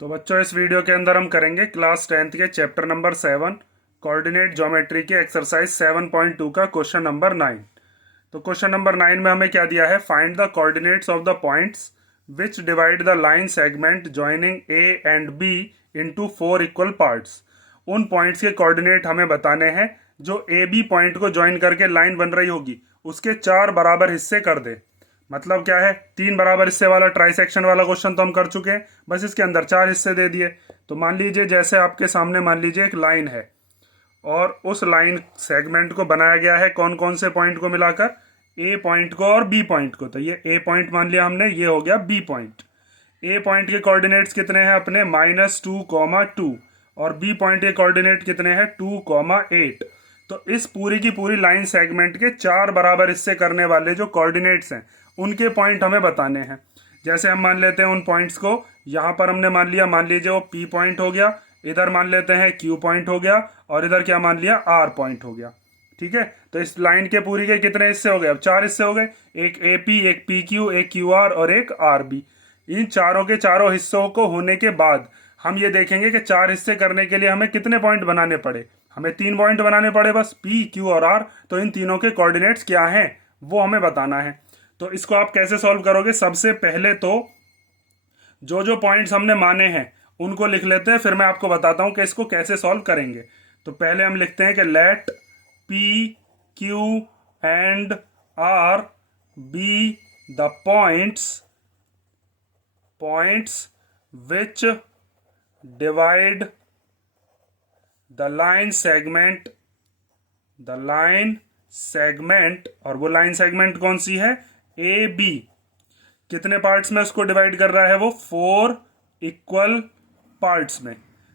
तो बच्चों इस वीडियो के अंदर हम करेंगे क्लास 10th के चैप्टर नंबर 7 कोऑर्डिनेट ज्योमेट्री के एक्सरसाइज 7.2 का क्वेश्चन नंबर 9। तो क्वेश्चन नंबर 9 में हमें क्या दिया है, find the coordinates of the points which divide the line segment joining A and B into 4 equal parts. उन पॉइंट्स के कोऑर्डिनेट हमें बताने हैं जो ए बी पॉइंट को ज्वाइन करके लाइन बन रही होगी उसके 4 बराबर हिस्से कर दे। मतलब क्या है, 3 बराबर हिस्से वाला ट्राइसेक्शन वाला क्वेश्चन तो हम कर चुके हैं, बस इसके अंदर 4 हिस्से दे दिए। तो मान लीजिए जैसे आपके सामने मान लीजिए एक लाइन है और उस लाइन सेगमेंट को बनाया गया है कौन कौन से पॉइंट को मिलाकर, ए पॉइंट को और बी पॉइंट को। तो ये ए पॉइंट मान लिया हमने, ये हो गया बी पॉइंट। ए पॉइंट के कोऑर्डिनेट्स कितने हैं अपने, -2, 2 और बी पॉइंट के कोऑर्डिनेट कितने हैं 2, 8। तो इस पूरी की पूरी लाइन सेगमेंट के 4 बराबर हिस्से करने वाले जो कोऑर्डिनेट्स हैं उनके पॉइंट हमें बताने हैं। जैसे हम मान लेते हैं उन पॉइंट्स को, यहाँ पर हमने मान लिया, मान लीजिए वो पी पॉइंट हो गया, इधर मान लेते हैं क्यू पॉइंट हो गया और इधर क्या मान लिया, आर पॉइंट हो गया। ठीक है, तो इस लाइन के पूरी के कितने हिस्से हो गए, अब 4 हिस्से हो गए, एक ए पी, एक पी क्यू, एक क्यू आर और एक आर बी। इन चारों के चारों हिस्सों को होने के बाद हम ये देखेंगे कि 4 हिस्से करने के लिए हमें कितने पॉइंट बनाने पड़े। हमें 3 पॉइंट बनाने पड़े बस, पी क्यू और आर। तो इन तीनों के कोऑर्डिनेट्स क्या हैं वो हमें बताना है। तो इसको आप कैसे सॉल्व करोगे, सबसे पहले तो जो जो पॉइंट्स हमने माने हैं उनको लिख लेते हैं, फिर मैं आपको बताता हूं कि इसको कैसे सॉल्व करेंगे। तो पहले हम लिखते हैं कि let P Q and R be the points which divide the line segment और वो लाइन सेगमेंट कौन सी है, ए बी। कितने पार्ट्स में उसको डिवाइड कर रहा है वो, 4 इक्वल पार्ट्स में।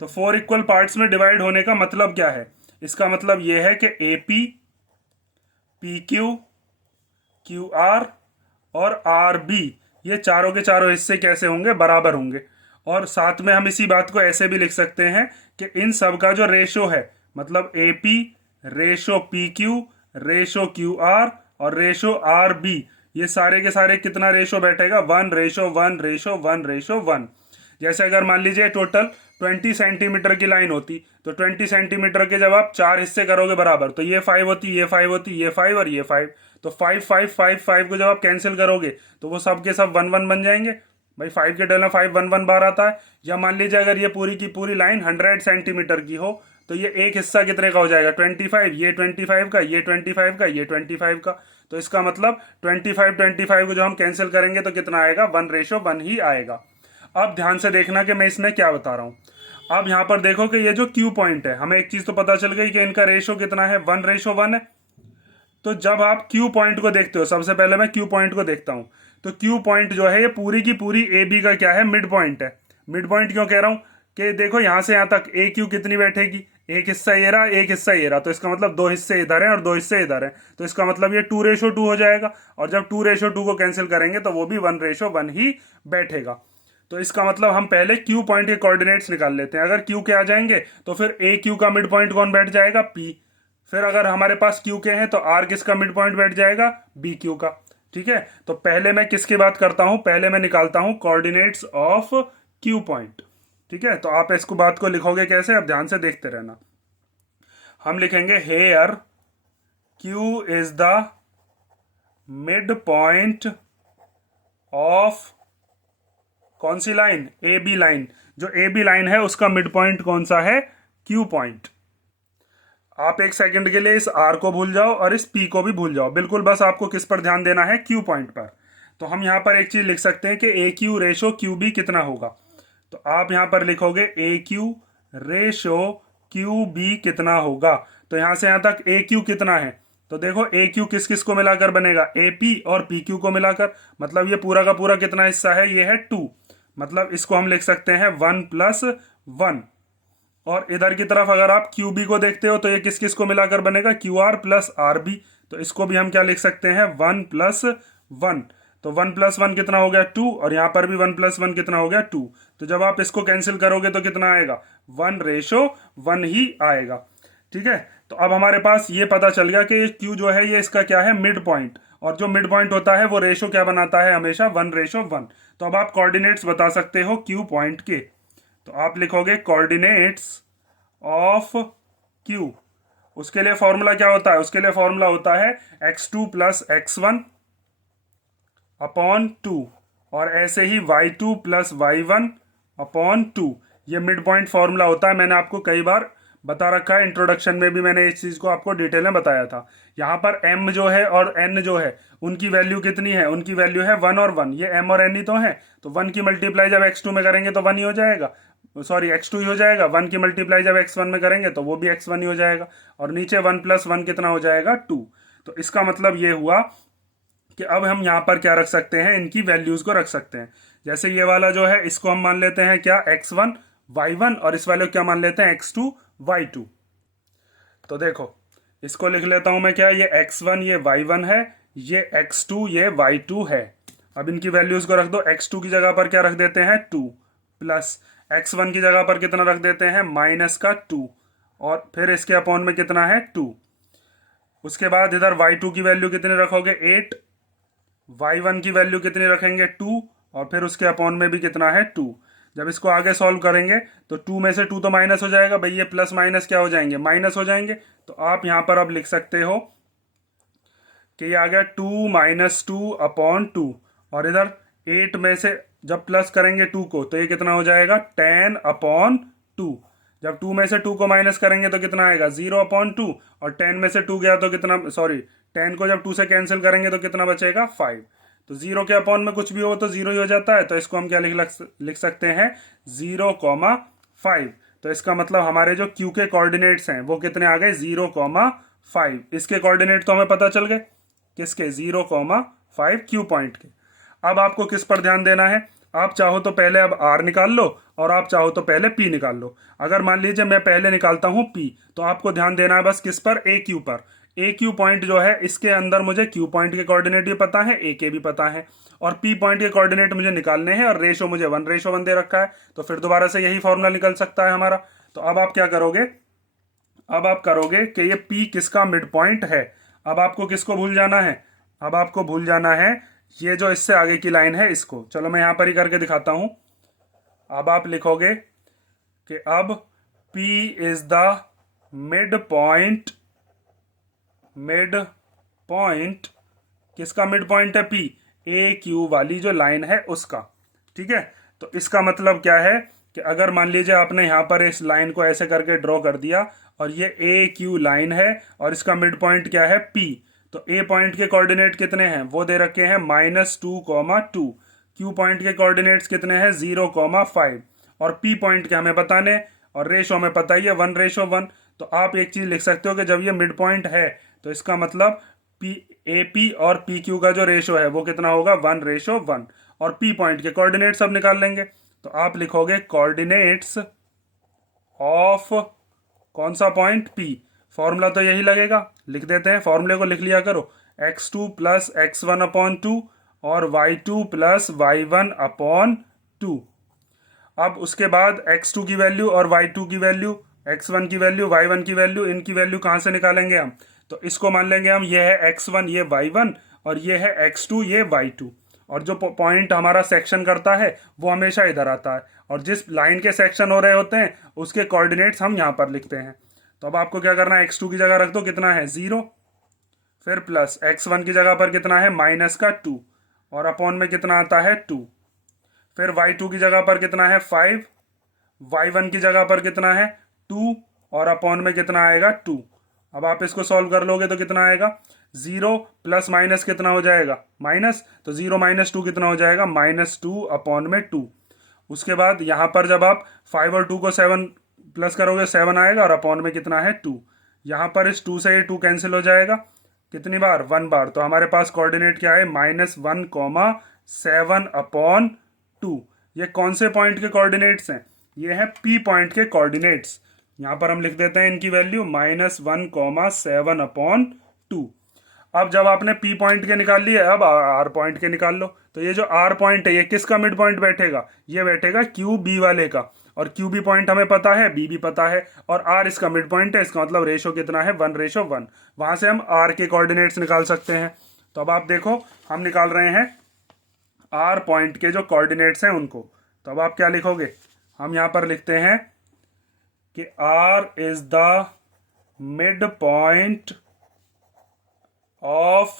तो 4 इक्वल पार्ट्स में डिवाइड होने का मतलब क्या है, इसका मतलब ये है कि A P, P Q, Q R और आर बी ये चारों के चारों हिस्से कैसे होंगे, बराबर होंगे। और साथ में हम इसी बात को ऐसे भी लिख सकते हैं कि इन सब का जो रेशो है, मतलब A P ratio P Q ratio Q R और रेशो आर बी, ये सारे के सारे कितना रेशो बैठेगा, 1:1:1:1। जैसे अगर मान लीजिए टोटल 20 सेंटीमीटर की लाइन होती, तो 20 सेंटीमीटर के जब आप 4 हिस्से करोगे बराबर, तो ये 5 होती, ये 5 होती, ये 5 और ये 5। तो 5 5 5 5 को जब आप कैंसिल करोगे तो वो सब के सब 1 1 बन जाएंगे। भाई 5 के डबल 5 1 1 बार आता है। या मान लीजिए अगर ये पूरी की पूरी लाइन 100 सेंटीमीटर की हो, तो ये एक हिस्सा कितने का हो जाएगा, 25, ये 25 का, ये 25 का, ये 25 का। तो इसका मतलब 25 25 को जो हम कैंसिल करेंगे तो कितना आएगा, 1:1 ही आएगा। अब ध्यान से देखना कि मैं इसमें क्या बता रहा हूं। अब यहां पर देखो कि ये जो क्यू पॉइंट है, हमें एक चीज तो पता चल गई कि इनका रेशो कितना है, 1:1 है। तो जब आप क्यू पॉइंट को देखते हो, सबसे पहले मैं क्यू पॉइंट को देखता हूं। तो क्यू पॉइंट जो है ये पूरी की पूरी ए बी का क्या है, मिड पॉइंट है। मिड पॉइंट क्यों कह रहा हूं कि देखो यहां से यहां तक ए क्यू कितनी बैठेगी, एक हिस्सा ये रहा, एक हिस्सा ये रहा, तो इसका मतलब 2 हिस्से इधर हैं और 2 हिस्से इधर हैं। तो इसका मतलब ये 2:2 हो जाएगा। और जब 2:2 को कैंसिल करेंगे तो वो भी 1:1 ही बैठेगा। तो इसका मतलब हम पहले क्यू पॉइंट के कोऑर्डिनेट्स निकाल लेते हैं। अगर क्यू के आ जाएंगे तो फिर ए क्यू का मिड पॉइंट कौन बैठ जाएगा, पी। फिर अगर हमारे पास क्यू के हैं तो आर किसका मिड पॉइंट बैठ जाएगा, बी क्यू का। ठीक है, तो पहले मैं किसकी बात करता हूं, पहले मैं निकालता हूं कोऑर्डिनेट्स ऑफ क्यू पॉइंट। ठीक है, तो आप इसको बात को लिखोगे कैसे, अब ध्यान से देखते रहना। हम लिखेंगे here Q is the mid point of कौन सी लाइन, ए बी लाइन। जो ए बी लाइन है उसका मिड पॉइंट कौन सा है, क्यू पॉइंट। आप एक सेकंड के लिए इस आर को भूल जाओ और इस पी को भी भूल जाओ, बिल्कुल बस आपको किस पर ध्यान देना है, क्यू पॉइंट पर। तो हम यहां पर एक चीज लिख सकते हैं कि ए क्यू रेशो क्यू बी कितना होगा। तो आप यहां पर लिखोगे ए क्यू रेशो क्यू बी कितना होगा। तो यहां से यहां तक ए क्यू कितना है, तो देखो ए क्यू किस किस को मिलाकर बनेगा, ए पी और पी क्यू को मिलाकर। मतलब ये पूरा का पूरा कितना हिस्सा है, ये है 2। मतलब इसको हम लिख सकते हैं 1+1। और इधर की तरफ अगर आप क्यू बी को देखते हो तो ये किस किस को मिलाकर बनेगा, Q R plus R B. तो इसको भी हम क्या लिख सकते हैं, 1+1। तो 1+1 कितना हो गया, 2। और यहां पर भी 1+1 कितना हो गया, 2। तो जब आप इसको कैंसिल करोगे तो कितना आएगा, 1:1 ही आएगा। ठीक है, तो अब हमारे पास ये पता चल गया कि क्यू जो है ये इसका क्या है, मिड पॉइंट। और जो मिड पॉइंट होता है वो रेशो क्या बनाता है, हमेशा 1:1। तो अब आप कोऑर्डिनेट्स बता सकते हो क्यू पॉइंट के। तो आप लिखोगे कोऑर्डिनेट्स ऑफ क्यू। उसके लिए फॉर्मूला क्या होता है, उसके लिए फॉर्मूला होता है x2 प्लस x1 अपॉन 2, और ऐसे ही y2 प्लस y1 अपॉन 2। ये मिड पॉइंट फॉर्मूला होता है, मैंने आपको कई बार बता रखा है, इंट्रोडक्शन में भी मैंने इस चीज़ को आपको डिटेल में बताया था। यहाँ पर m जो है और n जो है उनकी वैल्यू कितनी है, उनकी वैल्यू है 1 और 1, ये m और n ही तो है। तो 1 की मल्टीप्लाई जब x2 में करेंगे तो 1 ही हो जाएगा, सॉरी x2 ही हो जाएगा। 1 की मल्टीप्लाई जब x1 में करेंगे तो वो भी x1 ही हो जाएगा, और नीचे 1 प्लस 1 कितना हो जाएगा 2। तो इसका मतलब ये हुआ कि अब हम यहाँ पर क्या रख सकते हैं, इनकी वैल्यूज को रख सकते हैं। जैसे ये वाला जो है इसको हम मान लेते हैं क्या x1 y1, और इस वाले को क्या मान लेते हैं x2 y2। तो देखो इसको लिख लेता हूं मैं क्या, ये x1 ये y1 है, ये x2 ये y2 है। अब इनकी वैल्यूज को रख दो, x2 की जगह पर क्या रख देते हैं 2, प्लस x1 की जगह पर कितना रख देते हैं माइनस का 2, और फिर इसके अपॉन में कितना है 2। उसके बाद इधर y2 की वैल्यू कितनी रखोगे 8, y1 की वैल्यू कितनी रखेंगे 2, और फिर उसके अपॉन में भी कितना है 2। जब इसको आगे सॉल्व करेंगे तो 2 में से 2 तो माइनस हो जाएगा भाई, ये प्लस माइनस क्या हो जाएंगे, माइनस हो जाएंगे। तो आप यहां पर अब लिख सकते हो कि ये आ गया 2 माइनस 2 अपॉन 2, और इधर 8 में से जब प्लस करेंगे 2 को तो ये कितना हो जाएगा 10 अपॉन 2। जब 2 में से 2 को माइनस करेंगे तो कितना आएगा 0 अपॉन 2, और 10 में से 2 गया तो कितना, सॉरी 10 को जब 2 से कैंसिल करेंगे तो कितना बचेगा 5। तो 0 के अपॉन में कुछ भी हो तो 0 ही हो जाता है, तो इसको हम क्या लिख सकते हैं 0,5। तो इसका मतलब हमारे जो क्यू के कोऑर्डिनेट्स हैं वो कितने आ गए 0,5। इसके कोऑर्डिनेट तो हमें पता चल गए, किसके 0,5 क्यू पॉइंट के। अब आपको किस पर ध्यान देना है, आप चाहो तो पहले अब आर निकाल लो, और आप चाहो तो पहले पी निकाल लो। अगर मान लीजिए मैं पहले निकालता हूं पी, तो आपको ध्यान देना है बस किस पर, ए क्यू पर। ए क्यू पॉइंट जो है इसके अंदर मुझे क्यू पॉइंट के कोऑर्डिनेट भी पता है, ए के भी पता है, और पी पॉइंट के कोऑर्डिनेट मुझे निकालने हैं, और रेशो मुझे 1:1 दे रखा है। तो फिर दोबारा से यही फॉर्मूला निकल सकता है हमारा। तो अब आप क्या करोगे, अब आप करोगे कि ये पी किसका मिड पॉइंट है। अब आपको किसको भूल जाना है, अब आपको भूल जाना है ये जो इससे आगे की लाइन है इसको। चलो मैं यहां पर ही करके दिखाता हूं। अब आप लिखोगे कि अब P is the mid point, mid point किसका मिड पॉइंट है P, ए क्यू वाली जो लाइन है उसका। ठीक है, तो इसका मतलब क्या है कि अगर मान लीजिए आपने यहां पर इस लाइन को ऐसे करके ड्रॉ कर दिया, और ये ए क्यू लाइन है, और इसका मिड पॉइंट क्या है P, तो ए पॉइंट के कोऑर्डिनेट कितने हैं वो दे रखे हैं -2,2। क्यू पॉइंट के कोऑर्डिनेट्स कितने हैं 0,5, और पी पॉइंट के हमें बताने, और रेशो हमें पता ही है 1:1। तो आप एक चीज लिख सकते हो कि जब ये मिड पॉइंट है तो इसका मतलब पी ए पी और पी क्यू का जो रेशो है वो कितना होगा 1:1, और पी पॉइंट के कोऑर्डिनेट्स अब निकाल लेंगे। तो आप लिखोगे कोऑर्डिनेट्स ऑफ कौन सा पॉइंट P, फॉर्मूला तो यही लगेगा, लिख देते हैं, फॉर्मूले को लिख लिया करो, x2 प्लस x1 अपॉन 2 और y2 प्लस y1 अपॉन 2। अब उसके बाद x2 की वैल्यू और y2 की वैल्यू, x1 की वैल्यू, y1 की वैल्यू, इनकी वैल्यू कहाँ से निकालेंगे हम, तो इसको मान लेंगे हम ये है x1 ये y1, और ये है x2 ये y2, और जो पॉइंट हमारा सेक्शन करता है वो हमेशा इधर आता है, और जिस लाइन के सेक्शन हो रहे होते हैं उसके कोऑर्डिनेट्स हम यहाँ पर लिखते हैं। तो अब आपको क्या करना है, x2 की जगह रख दो कितना है 0, फिर प्लस x1 की जगह पर कितना है माइनस का 2, और अपॉन में कितना आता है 2, फिर y2 की जगह पर कितना है 5, y1 की जगह पर कितना है 2, और अपॉन में कितना आएगा 2। अब आप इसको सॉल्व कर लोगे तो कितना आएगा 0 प्लस माइनस कितना हो जाएगा माइनस, तो 0 माइनस 2 कितना हो जाएगा -2 अपॉन में 2। उसके बाद यहाँ पर जब आप 5 और 2 को 7 प्लस करोगे 7 आएगा, और अपॉन में कितना है 2। यहाँ पर इस 2 से ये 2 कैंसिल हो जाएगा, कितनी बार 1 बार। तो हमारे पास कोऑर्डिनेट क्या है -1,7 अपॉन 2। ये कौन से पॉइंट के कोऑर्डिनेट्स हैं, ये है P पॉइंट के कोऑर्डिनेट्स। यहाँ पर हम लिख देते हैं इनकी वैल्यू -1,7 अपॉन 2। अब जब आपने P पॉइंट के निकाल लिए, अब R पॉइंट के निकाल लो। तो ये जो R पॉइंट है ये किसका मिड पॉइंट बैठेगा, ये बैठेगा QB वाले का, और QB पॉइंट हमें पता है, B भी पता है, और R इसका मिड पॉइंट है। इसका मतलब रेशो कितना है 1:1। वहां से हम R के कोऑर्डिनेट्स निकाल सकते हैं। तो अब आप देखो हम निकाल रहे हैं R पॉइंट के जो कोऑर्डिनेट्स हैं उनको। तो अब आप क्या लिखोगे, हम यहाँ पर लिखते हैं कि R is the mid point of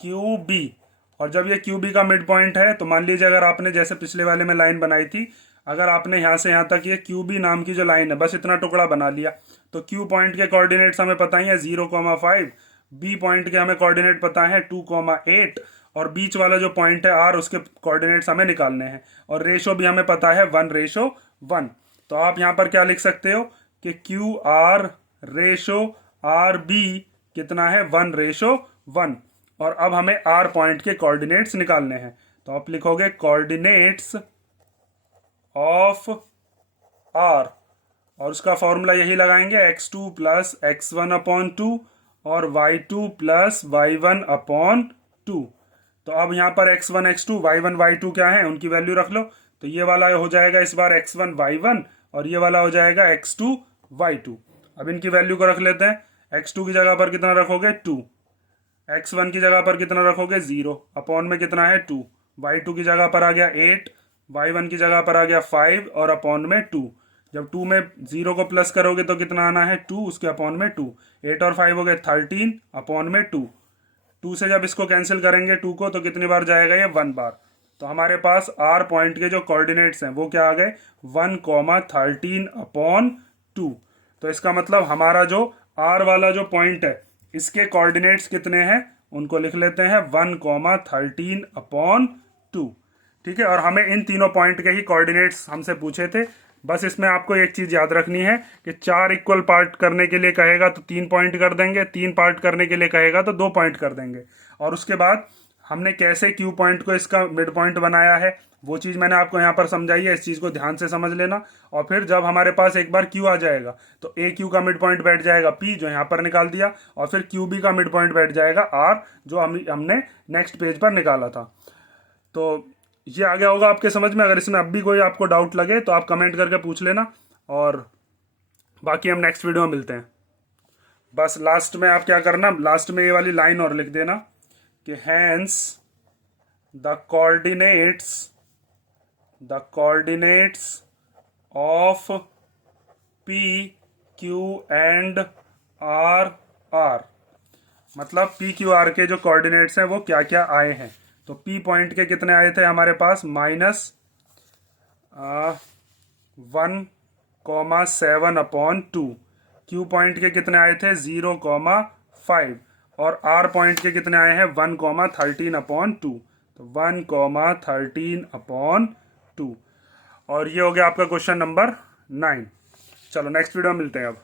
Q B. और जब ये क्यू बी का मिड पॉइंट है तो मान लीजिए अगर आपने जैसे पिछले वाले में लाइन बनाई थी, अगर आपने यहाँ से यहाँ तक ये क्यू बी नाम की जो लाइन है बस इतना टुकड़ा बना लिया, तो क्यू पॉइंट के कोऑर्डिनेट्स हमें पता ही है 0,5, बी पॉइंट के हमें कोऑर्डिनेट पता है 2,8, और बीच वाला जो पॉइंट है आर उसके कोऑर्डिनेट्स हमें निकालने हैं, और रेशो भी हमें पता है 1:1। तो आप यहाँ पर क्या लिख सकते हो कि Q R ratio R B कितना है 1:1। और अब हमें आर पॉइंट के कोऑर्डिनेट्स निकालने हैं, तो आप लिखोगे कोऑर्डिनेट्स ऑफ आर, और उसका फॉर्मूला यही लगाएंगे x2 प्लस x1/2 और y2 प्लस y1/2। तो अब यहाँ पर x1 x2 y1 y2 क्या है, उनकी वैल्यू रख लो। तो ये वाला हो जाएगा इस बार x1 y1 और ये वाला हो जाएगा x2 y2। अब इनकी वैल्यू को रख लेते हैं। x2 की जगह पर कितना रखोगे 2, x1 की जगह पर कितना रखोगे 0, अपॉन में कितना है 2, y2 की जगह पर आ गया 8, y1 की जगह पर आ गया 5 और अपॉन में 2। जब 2 में 0 को प्लस करोगे तो कितना आना है 2, उसके अपॉन में 2, 8 और 5 हो गए 13 अपॉन में 2। 2 से जब इसको कैंसिल करेंगे 2 को तो कितनी बार जाएगा ये 1 बार। तो हमारे पास आर पॉइंट के जो कोऑर्डिनेट्स हैं वो क्या आ गए 1,13/2। तो इसका मतलब हमारा जो आर वाला जो पॉइंट है इसके कोऑर्डिनेट्स कितने हैं उनको लिख लेते हैं 1,13/2। ठीक है, और हमें इन तीनों पॉइंट के ही कोऑर्डिनेट्स हमसे पूछे थे। बस इसमें आपको एक चीज़ याद रखनी है कि 4 इक्वल पार्ट करने के लिए कहेगा तो 3 पॉइंट कर देंगे, 3 पार्ट करने के लिए कहेगा तो 2 पॉइंट कर देंगे। और उसके बाद हमने कैसे क्यू पॉइंट को इसका मिड पॉइंट बनाया है वो चीज़ मैंने आपको यहाँ पर समझाई है, इस चीज़ को ध्यान से समझ लेना। और फिर जब हमारे पास एक बार क्यू आ जाएगा तो ए क्यू का मिड पॉइंट बैठ जाएगा पी, जो यहाँ पर निकाल दिया, और फिर क्यू बी का मिड पॉइंट बैठ जाएगा आर, जो हमने नेक्स्ट पेज पर निकाला था। तो ये आ गया होगा आपके समझ में। अगर इसमें अब भी कोई आपको डाउट लगे तो आप कमेंट करके पूछ लेना, और बाकी हम नेक्स्ट वीडियो में मिलते हैं। बस लास्ट में आप क्या करना, लास्ट में ये वाली लाइन और लिख देना कि hence the coordinates of P Q and R are, मतलब पी क्यू आर के जो कोऑर्डिनेट्स हैं वो क्या क्या आए हैं। तो पी पॉइंट के कितने आए थे हमारे पास -1,7/2, क्यू पॉइंट के कितने आए थे 0,5, और आर पॉइंट के कितने आए हैं 1,13/2, तो 1,13/2। और ये हो गया आपका क्वेश्चन नंबर 9। चलो नेक्स्ट वीडियो में मिलते हैं अब।